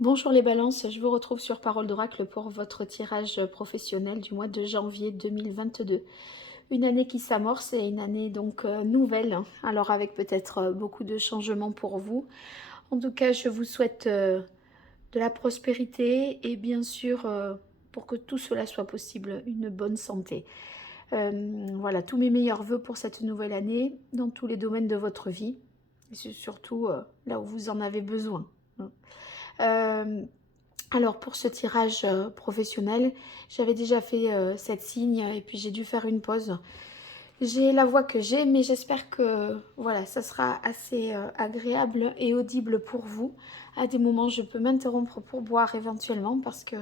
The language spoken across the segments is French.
Bonjour les balances, je vous retrouve sur Parole d'Oracle pour votre tirage professionnel du mois de janvier 2022. Une année qui s'amorce et une année donc nouvelle, alors avec peut-être beaucoup de changements pour vous. En tout cas, je vous souhaite de la prospérité et bien sûr, pour que tout cela soit possible, une bonne santé. Voilà, tous mes meilleurs voeux pour cette nouvelle année dans tous les domaines de votre vie et surtout là où vous en avez besoin. Euh, alors pour ce tirage professionnel, j'avais déjà fait 7 signes et puis j'ai dû faire une pause. J'ai la voix que j'ai, mais j'espère que voilà, ça sera assez agréable et audible pour vous. À des moments, je peux m'interrompre pour boire éventuellement parce que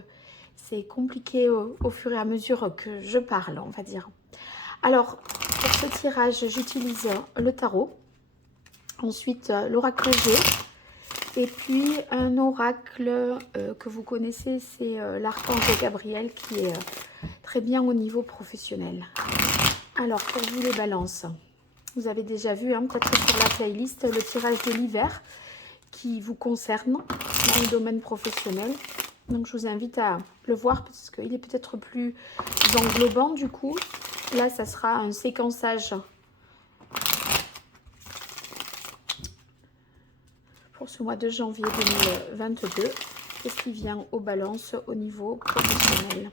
c'est compliqué au fur et à mesure que je parle, on va dire. Alors, pour ce tirage, j'utilise le tarot, ensuite l'oracle G, et puis un oracle que vous connaissez, c'est l'archange Gabriel qui est très bien au niveau professionnel. Alors pour vous les balances, vous avez déjà vu peut-être sur la playlist le tirage de l'hiver qui vous concerne dans le domaine professionnel. Donc je vous invite à le voir parce qu'il est peut-être plus englobant du coup. Là ça sera un séquençage pour ce mois de janvier 2022. Qu'est-ce qui vient aux balances au niveau professionnel?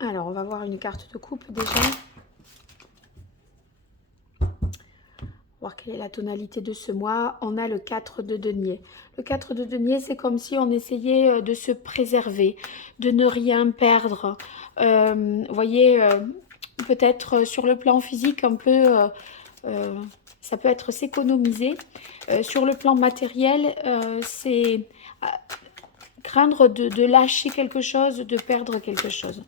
Alors, on va voir une carte de coupe déjà. Voir quelle est la tonalité de ce mois. On a le 4 de denier. Le 4 de denier, c'est comme si on essayait de se préserver, de ne rien perdre. Vous voyez, peut-être sur le plan physique, un peu, ça peut être s'économiser. Sur le plan matériel, c'est craindre de lâcher quelque chose, de perdre quelque chose.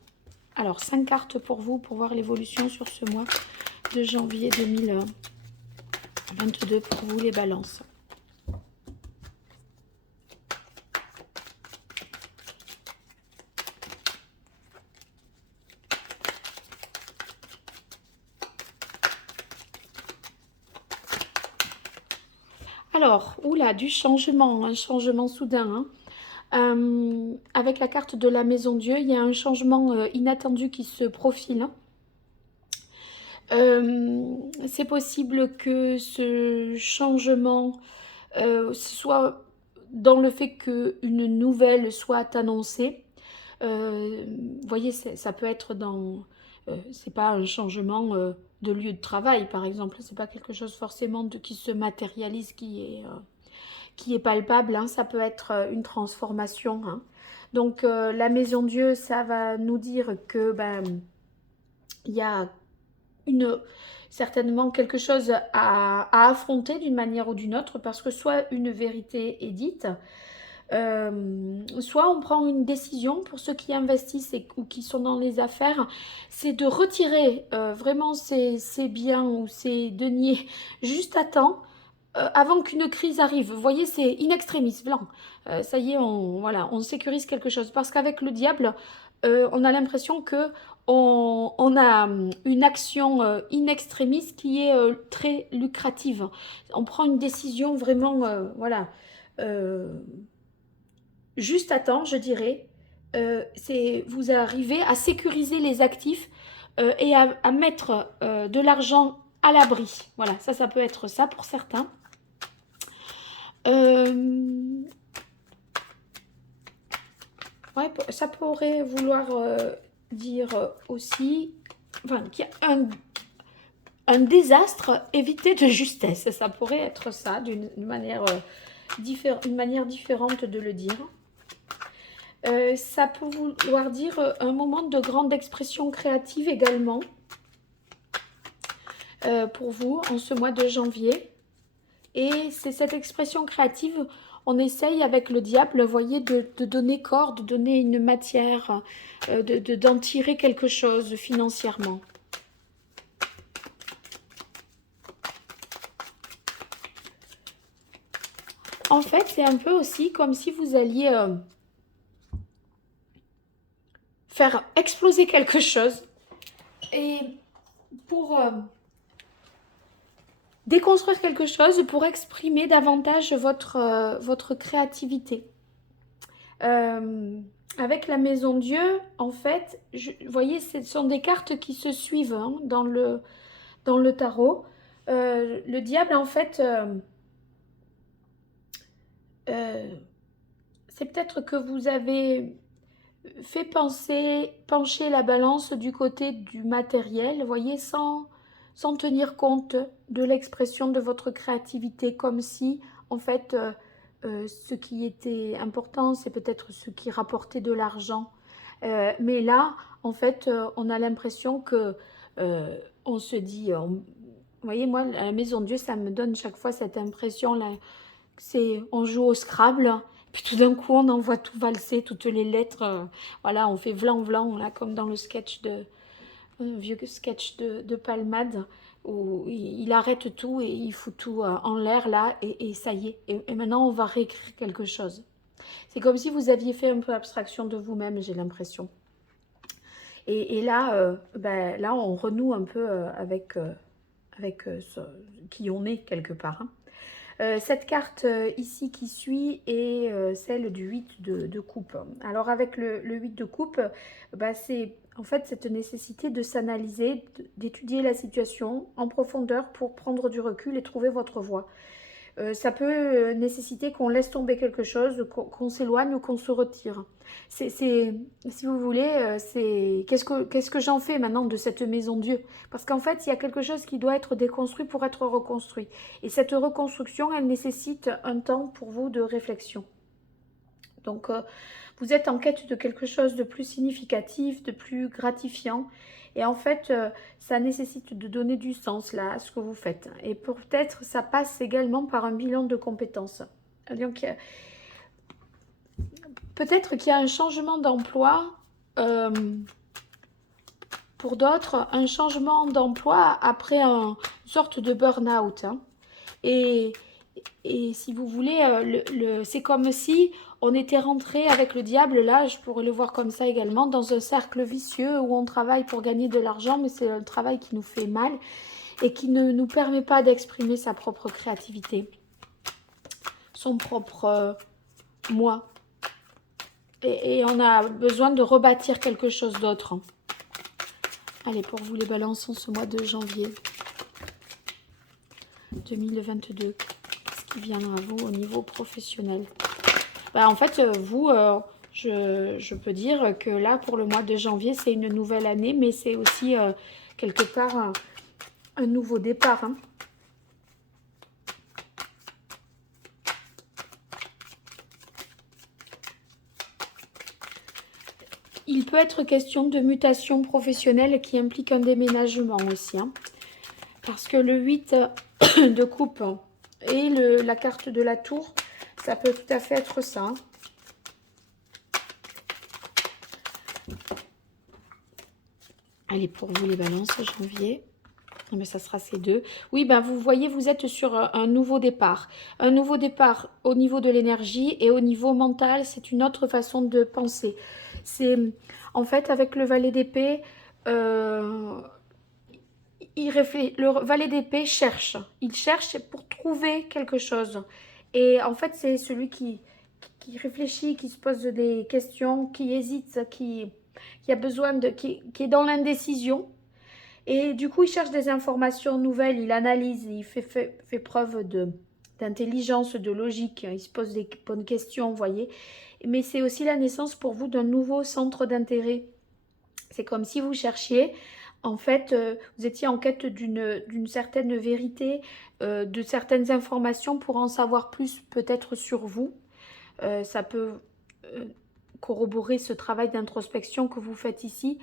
Alors, 5 cartes pour vous, pour voir l'évolution sur ce mois de janvier 2022 pour vous les balances. Alors, oula, du changement, un changement soudain. Avec la carte de la Maison Dieu, il y a un changement inattendu qui se profile. C'est possible que ce changement soit dans le fait qu'une nouvelle soit annoncée. Vous voyez, ça peut être dans... c'est pas un changement de lieu de travail, par exemple. C'est pas quelque chose forcément qui se matérialise, qui est palpable. Ça peut être une transformation. Donc, la Maison Dieu, ça va nous dire que il y a certainement quelque chose à affronter d'une manière ou d'une autre, parce que soit une vérité est dite, soit on prend une décision pour ceux qui investissent ou qui sont dans les affaires, c'est de retirer vraiment ces biens ou ces deniers juste à temps. Avant qu'une crise arrive, vous voyez, c'est in extremis, blanc. Ça y est, on sécurise quelque chose. Parce qu'avec le diable, on a l'impression que on a une action in extremis qui est très lucrative. On prend une décision vraiment, voilà, euh, juste à temps, je dirais. Vous arrivez à sécuriser les actifs et à mettre de l'argent à l'abri. Voilà, ça peut être ça pour certains. Ouais, ça pourrait vouloir dire aussi qu'il y a un désastre évité de justesse. Ça pourrait être ça, d'une manière, une manière différente de le dire. Ça peut vouloir dire un moment de grande expression créative également pour vous en ce mois de janvier. Et c'est cette expression créative, on essaye avec le diable, vous voyez, de donner corps, de donner une matière, d'en tirer quelque chose financièrement. En fait, c'est un peu aussi comme si vous alliez faire exploser quelque chose. Et pour déconstruire quelque chose, pour exprimer davantage votre créativité. Avec la maison Dieu, en fait, vous voyez, ce sont des cartes qui se suivent hein, dans le tarot. Le diable, en fait, c'est peut-être que vous avez fait pencher la balance du côté du matériel, vous voyez, sans tenir compte de l'expression de votre créativité, comme si, en fait, ce qui était important, c'est peut-être ce qui rapportait de l'argent. Mais là, en fait, on a l'impression que on se dit, vous voyez, moi, à la Maison Dieu, ça me donne chaque fois cette impression-là, on joue au Scrabble, puis tout d'un coup, on envoie tout valser, toutes les lettres, voilà, on fait vlan, là, comme dans le sketch un vieux sketch de Palmade, où il arrête tout et il fout tout en l'air, là, et ça y est. Et maintenant, on va réécrire quelque chose. C'est comme si vous aviez fait un peu abstraction de vous-même, j'ai l'impression. Et là, là, on renoue un peu avec qui on est, quelque part. Hein. Cette carte ici qui suit est celle du 8 de coupe. Alors avec le 8 de coupe, c'est en fait cette nécessité de s'analyser, d'étudier la situation en profondeur pour prendre du recul et trouver votre voie. Ça peut nécessiter qu'on laisse tomber quelque chose, qu'on s'éloigne ou qu'on se retire. Si vous voulez, qu'est-ce que j'en fais maintenant de cette maison Dieu? Parce qu'en fait, il y a quelque chose qui doit être déconstruit pour être reconstruit. Et cette reconstruction, elle nécessite un temps pour vous de réflexion. Donc, vous êtes en quête de quelque chose de plus significatif, de plus gratifiant. Et en fait, ça nécessite de donner du sens là à ce que vous faites. Et peut-être ça passe également par un bilan de compétences. Donc, peut-être qu'il y a un changement d'emploi. Pour d'autres, un changement d'emploi après une sorte de burn-out. Hein. Et si vous voulez, c'est comme si on était rentré avec le diable, là, je pourrais le voir comme ça également, dans un cercle vicieux où on travaille pour gagner de l'argent, mais c'est un travail qui nous fait mal et qui ne nous permet pas d'exprimer sa propre créativité, son propre moi. Et on a besoin de rebâtir quelque chose d'autre. Allez, pour vous les balances en ce mois de janvier 2022, qu'est-ce qui vient à vous au niveau professionnel? En fait, vous, je peux dire que là, pour le mois de janvier, c'est une nouvelle année, mais c'est aussi quelque part un nouveau départ. Hein. Il peut être question de mutation professionnelle qui implique un déménagement aussi. Hein, parce que le 8 de coupe et la carte de la tour, ça peut tout à fait être ça. Hein. Allez, pour vous les balances, janvier. Mais ça sera ces deux. Oui, vous voyez, vous êtes sur un nouveau départ. Un nouveau départ au niveau de l'énergie et au niveau mental, c'est une autre façon de penser. C'est en fait avec le valet d'épée, le valet d'épée cherche. Il cherche pour trouver quelque chose. Et en fait, c'est celui qui réfléchit, qui se pose des questions, qui hésite, qui a besoin qui est dans l'indécision. Et du coup, il cherche des informations nouvelles, il analyse, il fait preuve d'intelligence, de logique, il se pose des bonnes questions, vous voyez. Mais c'est aussi la naissance pour vous d'un nouveau centre d'intérêt. C'est comme si vous cherchiez, en fait, vous étiez en quête d'une certaine vérité, de certaines informations pour en savoir plus peut-être sur vous. Ça peut corroborer ce travail d'introspection que vous faites ici.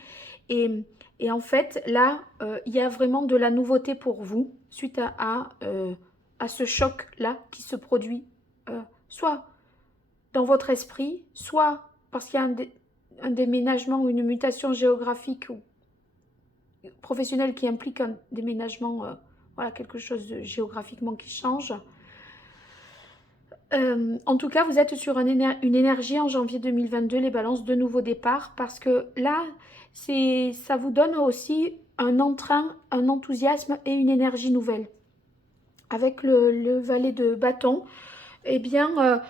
Et en fait, là, il y a vraiment de la nouveauté pour vous suite à ce choc-là qui se produit, soit dans votre esprit, soit parce qu'il y a un déménagement ou une mutation géographique ou professionnelle qui implique un déménagement, voilà, quelque chose de géographiquement qui change. En tout cas, vous êtes sur une énergie en janvier 2022, les balances de nouveau départ, parce que là, ça vous donne aussi un entrain, un enthousiasme et une énergie nouvelle. Avec le valet de bâton, eh bien,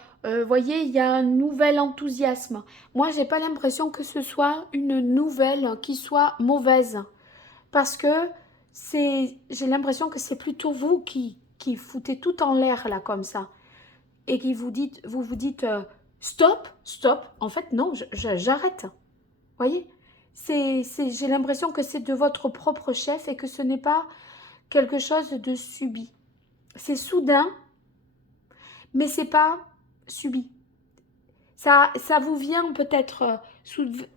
voyez, il y a un nouvel enthousiasme. Moi, j'ai pas l'impression que ce soit une nouvelle qui soit mauvaise. Parce que j'ai l'impression que c'est plutôt vous qui foutez tout en l'air, là, comme ça. Et qui vous dites, stop, stop. En fait, non, j'arrête. Voyez, j'ai l'impression que c'est de votre propre chef et que ce n'est pas quelque chose de subi. C'est soudain, mais c'est pas subi. Ça vous vient peut-être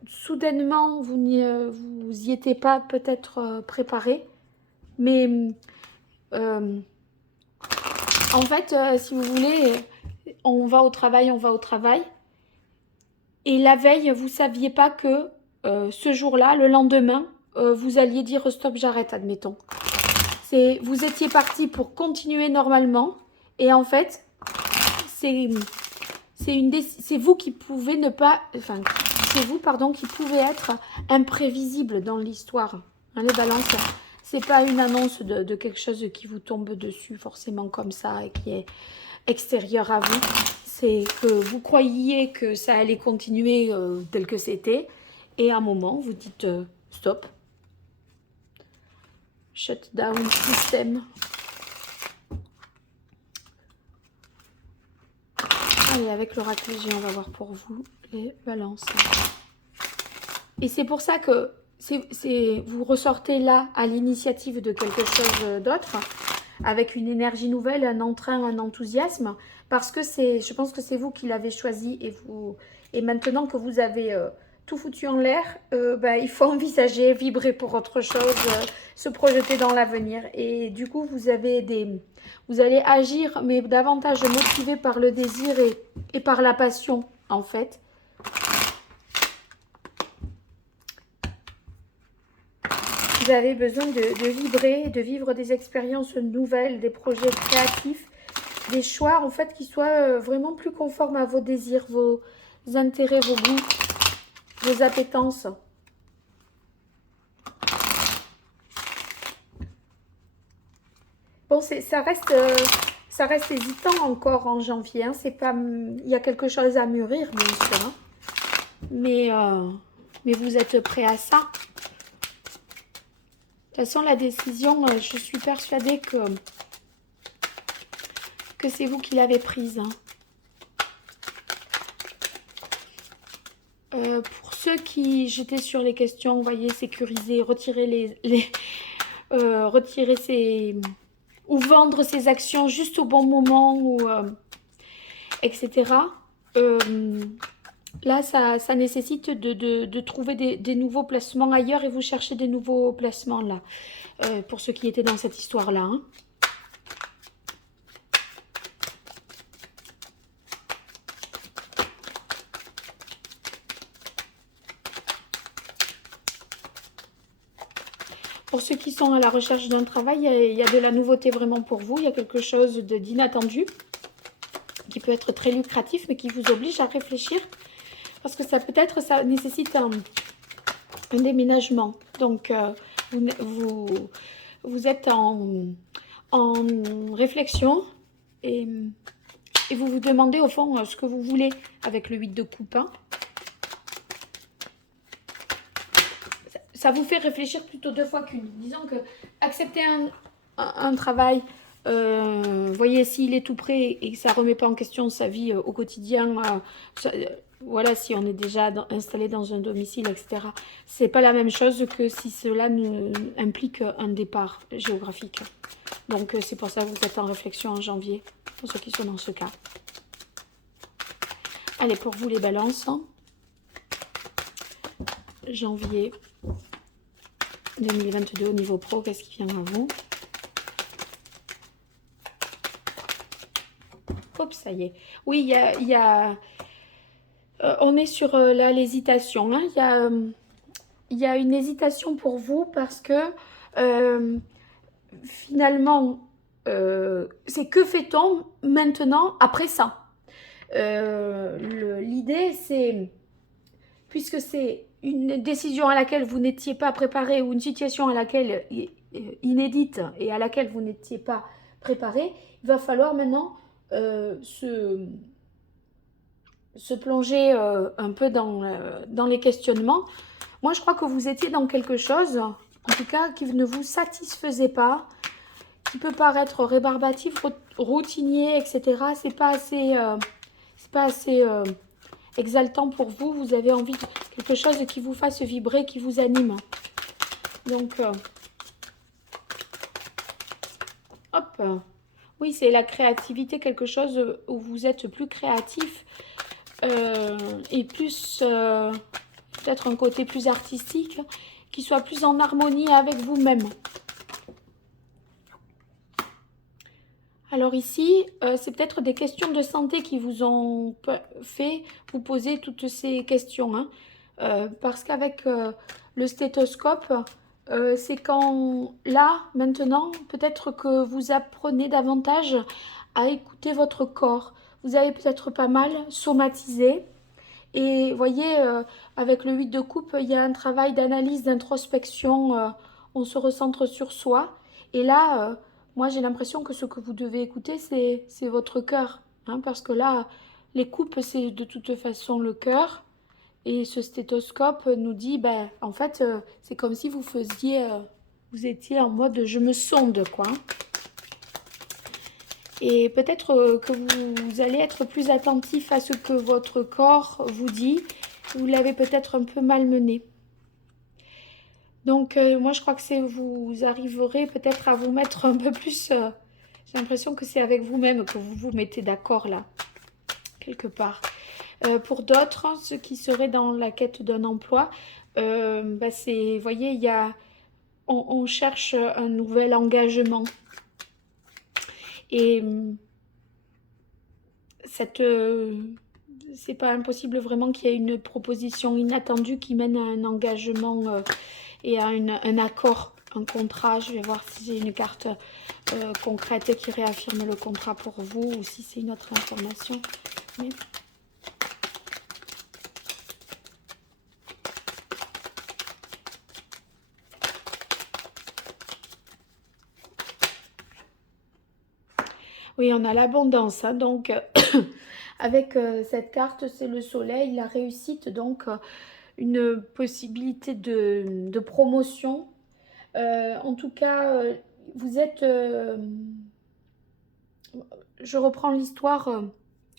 soudainement, vous y étiez pas peut-être préparé, mais en fait, si vous voulez, on va au travail, et la veille, vous saviez pas que ce jour-là, le lendemain, vous alliez dire stop, j'arrête, admettons. Vous étiez parti pour continuer normalement, et en fait, c'est vous qui pouvez ne pas, enfin, c'est vous, pardon, qui pouvez être imprévisible dans l'histoire. Hein, les balances, c'est pas une annonce de quelque chose qui vous tombe dessus forcément comme ça et qui est extérieur à vous. C'est que vous croyiez que ça allait continuer tel que c'était, et à un moment, vous dites stop. Shut down system. Allez, avec l'oracle G, on va voir pour vous les balances. Et c'est pour ça que vous ressortez là à l'initiative de quelque chose d'autre, avec une énergie nouvelle, un entrain, un enthousiasme, parce que je pense que c'est vous qui l'avez choisi, et maintenant que vous avez tout foutu en l'air, il faut envisager, vibrer pour autre chose, se projeter dans l'avenir. Et du coup, vous allez agir, mais davantage motivé par le désir et par la passion, en fait. Vous avez besoin de vibrer, de vivre des expériences nouvelles, des projets créatifs, des choix en fait qui soient vraiment plus conformes à vos désirs, vos intérêts, vos goûts, vos appétences. Bon, ça reste hésitant encore en janvier. Hein. C'est pas, il y a quelque chose à mûrir, bien sûr. Hein. Mais vous êtes prêt à ça. De toute façon, la décision, je suis persuadée que c'est vous qui l'avez prise. Hein. Pour ceux qui jetaient sur les questions, vous voyez, sécuriser, retirer retirer ou vendre ses actions juste au bon moment, etc. Là, ça nécessite de trouver des nouveaux placements ailleurs, et vous cherchez des nouveaux placements là, pour ceux qui étaient dans cette histoire-là. Hein. Pour ceux qui sont à la recherche d'un travail, il y a de la nouveauté vraiment pour vous. Il y a quelque chose d'inattendu qui peut être très lucratif, mais qui vous oblige à réfléchir. Parce que ça nécessite un déménagement. Donc, vous êtes en réflexion et vous vous demandez au fond ce que vous voulez avec le 8 de coupe. Hein. Ça vous fait réfléchir plutôt 2 fois qu'une. Disons que accepter un travail, voyez, s'il est tout prêt et que ça ne remet pas en question sa vie au quotidien, voilà, si on est déjà installé dans un domicile, etc. C'est pas la même chose que si cela implique un départ géographique. Donc c'est pour ça que vous êtes en réflexion en janvier, pour ceux qui sont dans ce cas. Allez, pour vous les balances, hein. Janvier 2022 au niveau pro, qu'est-ce qui vient à vous? Hop, ça y est. Oui, il y a on est sur là l'hésitation. Hein. Il y a une hésitation pour vous parce que finalement, c'est que fait-on maintenant après ça? L'idée, c'est, puisque c'est une décision à laquelle vous n'étiez pas préparé ou une situation à laquelle inédite et à laquelle vous n'étiez pas préparé, il va falloir maintenant se plonger un peu dans les questionnements. Moi, je crois que vous étiez dans quelque chose, en tout cas, qui ne vous satisfaisait pas, qui peut paraître rébarbatif, routinier, etc. C'est pas assez exaltant pour vous. Vous avez envie de quelque chose qui vous fasse vibrer, qui vous anime. Donc, hop. Oui, c'est la créativité, quelque chose où vous êtes plus créatif et plus, peut-être un côté plus artistique, qui soit plus en harmonie avec vous-même. Alors ici, c'est peut-être des questions de santé qui vous ont fait vous poser toutes ces questions. Hein. Parce qu'avec le stéthoscope, c'est quand, là, maintenant, peut-être que vous apprenez davantage à écouter votre corps. Vous avez peut-être pas mal somatisé. Et voyez, avec le 8 de coupe, il y a un travail d'analyse, d'introspection. On se recentre sur soi. Et là, moi, j'ai l'impression que ce que vous devez écouter, c'est votre cœur. Hein, parce que là, les coupes, c'est de toute façon le cœur. Et ce stéthoscope nous dit, ben, en fait, c'est comme si vous faisiez, vous étiez en mode je me sonde, quoi. Et peut-être que vous allez être plus attentif à ce que votre corps vous dit. Vous l'avez peut-être un peu malmené. Donc, moi, je crois que vous arriverez peut-être à vous mettre un peu plus... j'ai l'impression que c'est avec vous-même que vous vous mettez d'accord, là, quelque part. Pour d'autres, ceux qui seraient dans la quête d'un emploi, bah c'est, vous voyez, on cherche un nouvel engagement. Et c'est pas impossible vraiment qu'il y ait une proposition inattendue qui mène à un engagement et à un accord, un contrat. Je vais voir si j'ai une carte concrète qui réaffirme le contrat pour vous ou si c'est une autre information. Mais... Oui, on a l'abondance, hein, donc avec cette carte, c'est le soleil, la réussite, donc une possibilité de promotion. En tout cas, vous êtes... je reprends l'histoire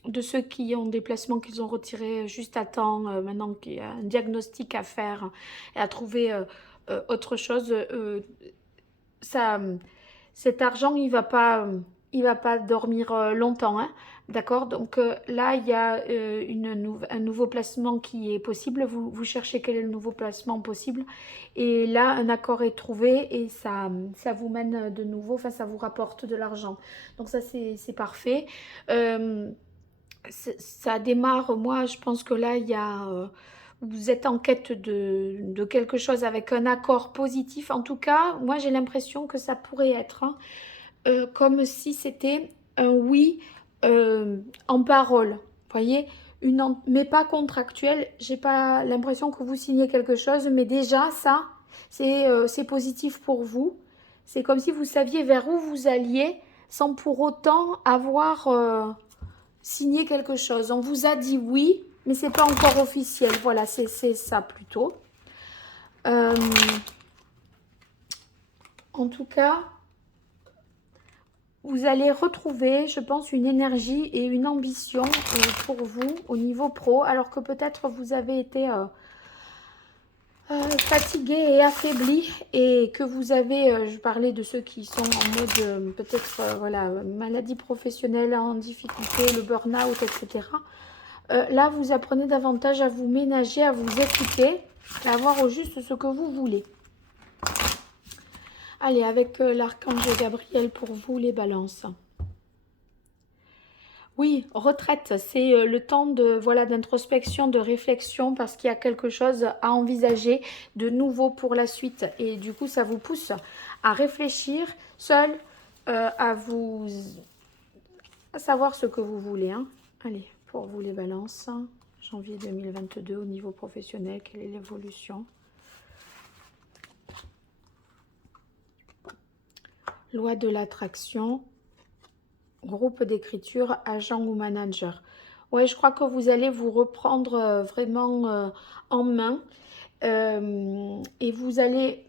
de ceux qui ont des placements qu'ils ont retirés juste à temps, maintenant qu'il y a un diagnostic à faire et à trouver autre chose. Cet argent, il va pas dormir longtemps, hein, d'accord? Donc là, il y a un nouveau placement qui est possible. Vous cherchez quel est le nouveau placement possible. Et là, un accord est trouvé et ça vous mène de nouveau, enfin, ça vous rapporte de l'argent. Donc ça, c'est parfait. Ça démarre, moi, je pense que là, il y a... vous êtes en quête de quelque chose avec un accord positif. En tout cas, moi, j'ai l'impression que ça pourrait être hein, comme si c'était un oui en parole. Vous voyez, mais pas contractuel. J'ai pas l'impression que vous signez quelque chose, mais déjà, ça, c'est positif pour vous. C'est comme si vous saviez vers où vous alliez sans pour autant avoir signé quelque chose. On vous a dit oui, mais c'est pas encore officiel. Voilà, c'est ça plutôt. En tout cas, vous allez retrouver, je pense, une énergie et une ambition pour vous au niveau pro, alors que peut-être vous avez été fatigué et affaibli et que vous avez, je parlais de ceux qui sont en mode peut-être voilà, maladie professionnelle en difficulté, le burn-out, etc. Là, vous apprenez davantage à vous ménager, à vous écouter, à voir au juste ce que vous voulez. Allez, avec l'archange Gabriel pour vous, les balances. Oui, retraite, c'est le temps de voilà d'introspection, de réflexion, parce qu'il y a quelque chose à envisager de nouveau pour la suite. Et du coup, ça vous pousse à réfléchir seul, à savoir ce que vous voulez. Hein. Allez, pour vous les balances, janvier 2022 au niveau professionnel, quelle est l'évolution? Loi de l'attraction, groupe d'écriture, agent ou manager. Ouais, je crois que vous allez vous reprendre vraiment en main et vous allez,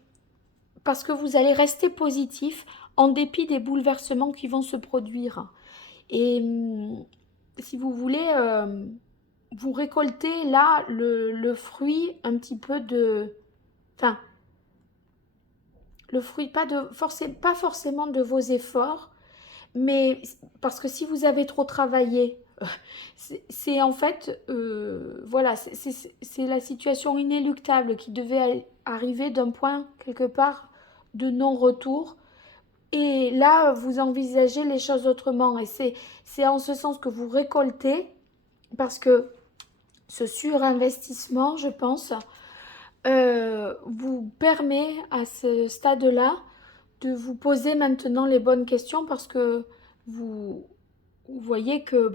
parce que vous allez rester positif en dépit des bouleversements qui vont se produire. Et si vous voulez, vous récoltez là le fruit un petit peu de... Enfin, le fruit, pas forcément de vos efforts, mais parce que si vous avez trop travaillé, c'est en fait, voilà, c'est la situation inéluctable qui devait arriver d'un point quelque part de non-retour. Et là, vous envisagez les choses autrement. Et c'est en ce sens que vous récoltez, parce que ce surinvestissement, je pense, vous permet à ce stade-là de vous poser maintenant les bonnes questions, parce que vous, vous voyez que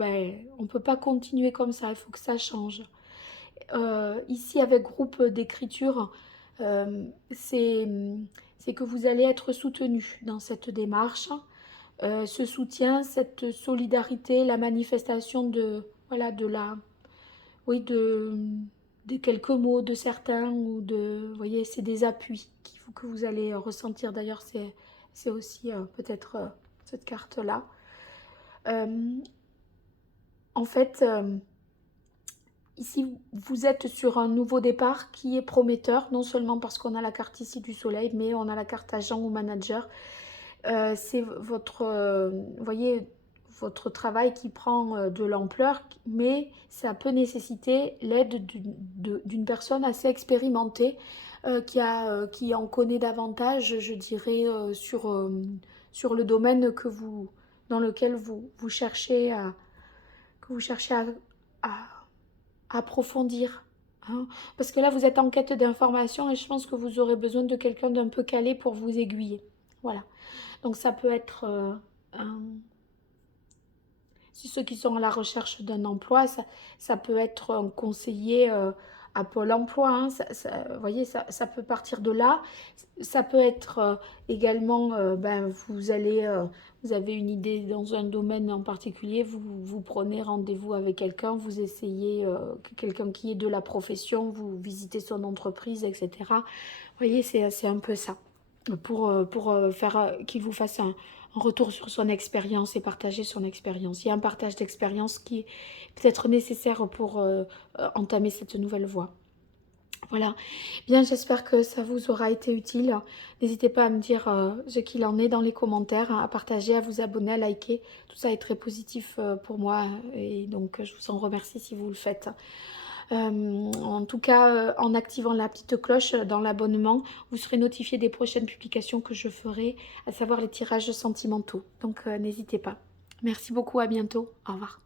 on ne peut pas continuer comme ça, il faut que ça change. Ici, avec groupe d'écriture, c'est que vous allez être soutenu dans cette démarche. Ce soutien, cette solidarité, la manifestation de, voilà, de la, oui, de quelques mots de certains, ou de, vous voyez, c'est des appuis que vous allez ressentir. D'ailleurs, c'est aussi peut-être cette carte-là. En fait, ici, vous êtes sur un nouveau départ qui est prometteur, non seulement parce qu'on a la carte ici du soleil, mais on a la carte agent ou manager. C'est votre, vous voyez, votre travail qui prend de l'ampleur, mais ça peut nécessiter l'aide d'une personne assez expérimentée qui en connaît davantage, je dirais, sur le domaine dans lequel vous cherchez à approfondir. Hein. Parce que là, vous êtes en quête d'informations et je pense que vous aurez besoin de quelqu'un d'un peu calé pour vous aiguiller. Voilà. Donc ça peut être si ceux qui sont à la recherche d'un emploi, ça peut être un conseiller à Pôle emploi. Hein, vous voyez, ça peut partir de là. Ça peut être également, vous avez une idée dans un domaine en particulier, vous prenez rendez-vous avec quelqu'un, vous essayez, quelqu'un qui est de la profession, vous visitez son entreprise, etc. Vous voyez, c'est un peu ça. Pour faire qu'il vous fasse un retour sur son expérience et partager son expérience. Il y a un partage d'expérience qui est peut-être nécessaire pour entamer cette nouvelle voie. Voilà. Bien, j'espère que ça vous aura été utile. N'hésitez pas à me dire ce qu'il en est dans les commentaires, hein, à partager, à vous abonner, à liker. Tout ça est très positif pour moi et donc je vous en remercie si vous le faites. En tout cas, en activant la petite cloche dans l'abonnement, vous serez notifié des prochaines publications que je ferai, à savoir les tirages sentimentaux. Donc n'hésitez pas. Merci beaucoup, à bientôt. Au revoir.